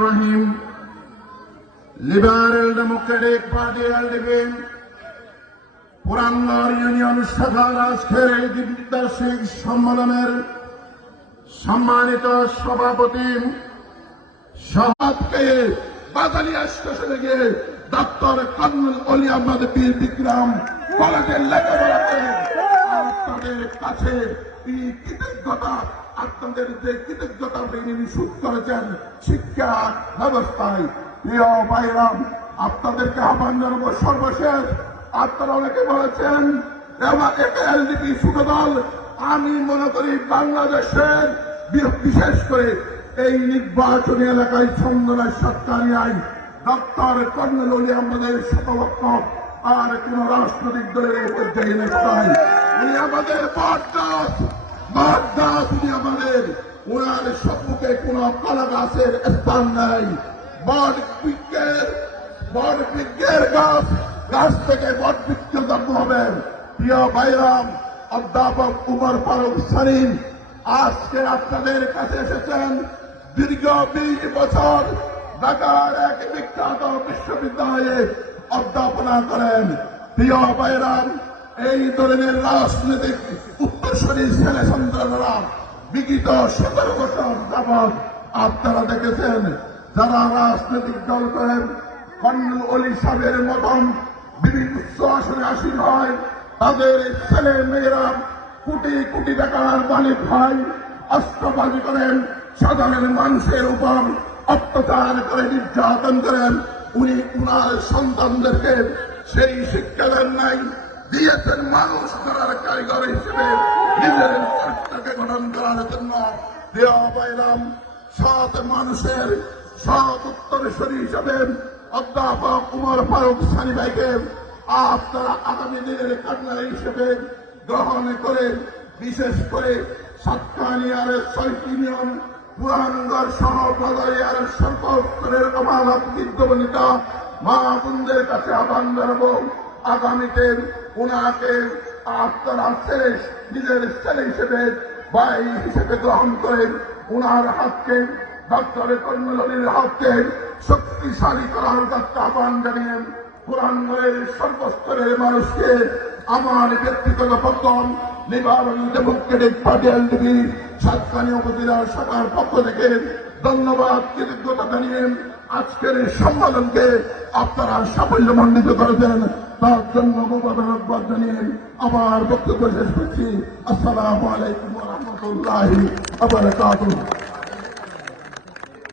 Rahim liberal democratic party LDP পুরান্নর union শাখার আজকের এই দ্বিবার্ষিক সম্মেলনের সম্মানিত সভাপতি সভাপতি বাদালিয়া স্টেশনে গিয়ে ডক্টর কর্নেল অলি আহমদ বীর বিক্রম কলেজের লেখাপড়া আপনাদের কাছে এই কৃতজ্ঞতা, আপনাদের যে কৃতজ্ঞতা তিনি নিশুদ্ধ করেছেন, শিক্ষা ব্যবস্থায়। প্রিয় ভাইরাম আপনাদেরকে আহ্বান জানাব সর্বশেষ। আপনারা অনেকে বলেছেন দল আমি মনে করি বাংলাদেশের বিশেষ করে এই নির্বাচনী এলাকায় ছন্দনায় সরকারি আইন। ডক্টর কর্নেল আমাদের শতপক্ষ আর কোন রাজনৈতিক দলের এই পর্যায়ে নেতাই উনি আমাদের বটদাস বটদাস উনি আমাদের। ওনার সম্মুখে কোন কলা গাছের স্থান নাই। বট বৃক্ষের বট বৃক্ষের গাছ গাছ থেকে বট বৃক্ষ জন্ম হবে। প্রিয় বাইরাম অধ্যাপক উমর ফারুক সালিম, আজকে আপনাদের কাছে এসেছেন দীর্ঘ বিশ বছর ঢাকার এক বিখ্যাত বিশ্ববিদ্যালয়ে অধ্যাপনা করেন প্রিয় বাইরাম এই ধরনের রাজনৈতিক উত্তরসূরি ছেলে সন্তানরা বিগত সতেরো বছর আপনারা দেখেছেন, যারা রাজনৈতিক দল করেন কর্নেল অলি সাহেবের মতন বিভিন্ন উচ্চ আসনে আসীন হয়, তাদের ছেলে মেয়েরা কোটি কোটি টাকার মালিক হয়, অস্ত্রবাজি করেন, সাধারণ মানুষের উপর অত্যাচার করে নির্যাতন করেন। উনি উনার সন্তানদেরকে সেই শিক্ষা দেন নাই, দিয়েছেন মানুষ করার কারিগর হিসেবে। নিজের রাষ্ট্রকে গঠন করার জন্য প্রিয় বাইরাম সৎ মানুষের সৎ উত্তরেশ্বরী হিসেবে অধ্যাপক উমর ফারুক সানি ভাইকে আপনারা আগামী দিনের কর্নার হিসেবে গ্রহণ করে, বিশেষ করে সাতকানিয়ারের ছয়টি নিয়ম, পুরানগর সহ বাজারিয়ার সর্বস্তরের অমানত বিদ্যমানিতা মা বোনদের কাছে আহ্বান জানাব। আগামীতে ওনাকে আপনারা ছেলে, নিজের ছেলে হিসেবে, ভাই হিসেবে গ্রহণ করে ওনার হাতকে ডক্টর কর্মলীর হাতকে শক্তিশালী করার কাছে আহ্বান জানিয়ে পুরান্নয়ের সর্বস্তরের মানুষকে আমার ব্যক্তিগত পক্ষম নিবারণ ডেমোক্রেটিক পার্টি এলডিপি সাতকানি উপজেলা শাখার পক্ষ থেকে ধন্যবাদ, কৃতজ্ঞতা জানিয়ে আজকের এই সম্মেলনকে আপনারা সাফল্য মণ্ডিত করেছেন। তার জন্য মোবারকবাদ জানিয়ে আমার বক্তব্য শেষ করছি। আসসালামু আলাইকুম রহমতুল্লাহ আবরকাতুহ